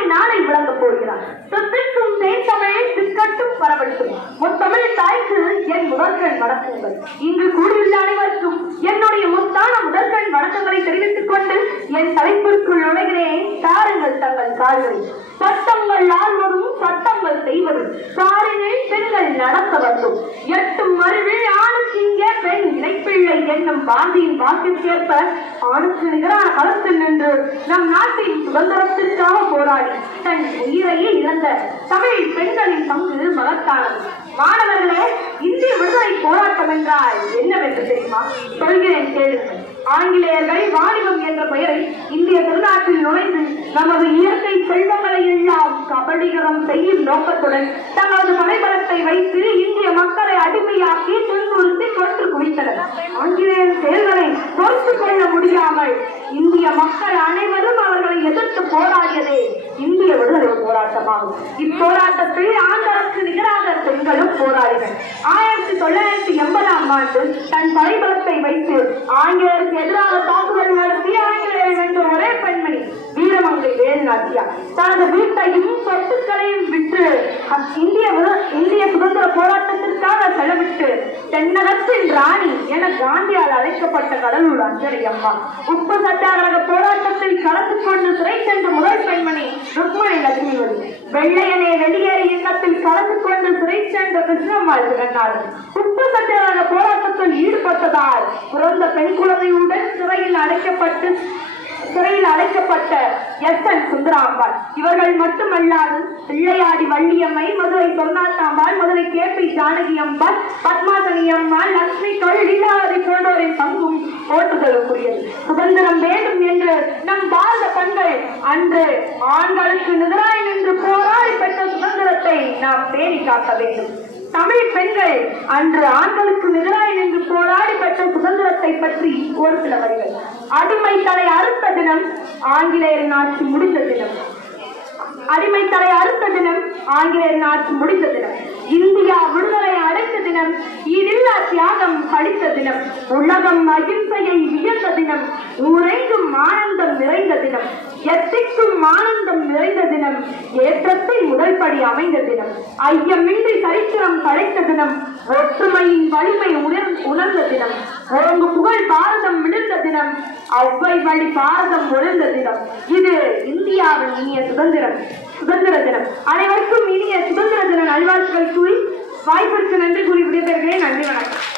நாளை விளங்கப் போகிறார். சொத்திற்கும் தேன் தமிழை திக்கட்டும் பரவட்டும் முத்தமிழ் தாய்க்கு என் முதற்கண் வணக்கங்கள். இங்கு கூடியுள்ள அனைவருக்கும் என்னுடைய முத்தான முதற்கண் வணக்கங்களை தெரிவித்துக் கொண்டு என் தலைப்பிற்குள் நுழைகிறேன். தாருங்கள் தங்கள் கால்களை. பத்தம் காந்தியின் வாக்கிற்கேற்ப அவனுக்கு நிகரான களத்தில் நின்று நம் நாட்டின் சுதந்திரத்திற்காக போராடி தன் உயிரையே இழந்த தமிழ் பெண்களின் பங்கு மகத்தானது. மாணவர்களே இந்திய விடுதலை போராட்டம் என்றால் என்னவென்று தெரியுமா? சொல்கிறேன் கேளுங்கள். ஆங்கிலேயர்கள் வாலிபம் என்ற பெயரை இந்திய திருநாட்டில் நுழைந்து நமது இயற்கை செல்வங்களை எல்லாம் கபலீகரம் செய்யும் நோக்கத்துடன் தங்களது படைபலத்தை வைத்து ஆங்கிலேயர் செயல்களை பொறுத்துக் கொள்ள முடியாமல் இந்திய மக்கள் அனைவரும் அவர்களை எதிர்த்து போராடியதே இந்திய விடுதலை போராட்டமாகும். இப்போராட்டத்தில் ஆண்களுக்கு நிகராக பெண்களும் போராடினர். ஆயிரத்தி தொள்ளாயிரத்தி எண்பதாம் ஆண்டு தன் படைபலத்தை வைத்து ஆங்கிலேயர் வீட்டையும் சொத்துக்களையும் விற்று இந்திய இந்திய சுதந்திர போராட்டத்திற்காக செலவிட்டு தென்னகத்தின் ராணி என காந்தியால் அழைக்கப்பட்ட கடலூர் அஞ்சலி அம்மா. உப்பு சத்தியாகிரக போராட்டத்தில் கலந்து கொண்டு சிறை சென்ற முதல் பெண்மணி ருக்மணி லட்சுமிவதி. வெள்ளையனே வெளியேறு இயக்கத்தில் கலந்து கொண்டு சிறை சென்ற கிருஷ்ணம்மாள் திகழ்ந்தார்கள் உப்பு சத்தியாகிரக போராட்டத்தில் ஈடுபட்டதால் பிறந்த பெண் குழந்தையுடன் சிறையில் அடைக்கப்பட்டு சிறையில் எஸ் என் சுந்தராம்பாள் இவர்கள் மட்டுமல்லாது பிள்ளையாடி வள்ளியம்மை மதுரை சொன்னாத்தாம்பாள் மதுரை கே பி ஜானகி அம்பாள் பத்மாசனி அம்மாள் லட்சுமி தொழில் லீலாவதி போன்றோரின் பங்கும் போற்றுதலுக்குரியது சுதந்திரம் வேண்டும் என்று நம் பாரத பெண்கள் அன்று ஆண்களுக்கு நிகராய் நின்று போராடி பெற்ற சுதந்திரத்தை நாம் பேணி காக்க வேண்டும். தமிழ் பெண்கள் அன்று ஆண்களுக்கு நிகராய் நின்று போராடி பெற்ற சுதந்திரத்தை பற்றி ஒரு சில வரிகள். அடிமை தலை அறுத்த தினம் ஆங்கிலேயரின் ஆட்சி முடிந்த தினம். அடிமை தலை அறுத்த தினம் ஆங்கிலேயரின் ஆட்சி முடிந்த தினம். இந்தியா விடுதலை அடைந்த தினம் ஈடில்லா தியாகம் படித்த தினம். உலகம் அகிம்சையை வியந்த தினம். தினம். எத்திக்கும் ஆனந்தம் நிறைந்த தினம். ஏற்றத்தை முதல் படி அமைந்த தினம். ஐயமின்றி சரித்திரம் படைத்த தினம். ஒற்றுமையின் வலிமை உணர் உணர்ந்த தினம். ஓங்கு புகழ் பாரதம் விழுந்த தினம். அவ்வை வழி பாரதம் உணர்ந்த தினம். இது இந்தியாவின் இனிய சுதந்திரம். சுதந்திர தினம். அனைவருக்கும் இனிய சுதந்திர தின நல்வாழ்த்துக்கள் கூறி வாய்ப்பிற்கு நன்றி கூறி விடைபெறுகிறேன். நன்றி வணக்கம்.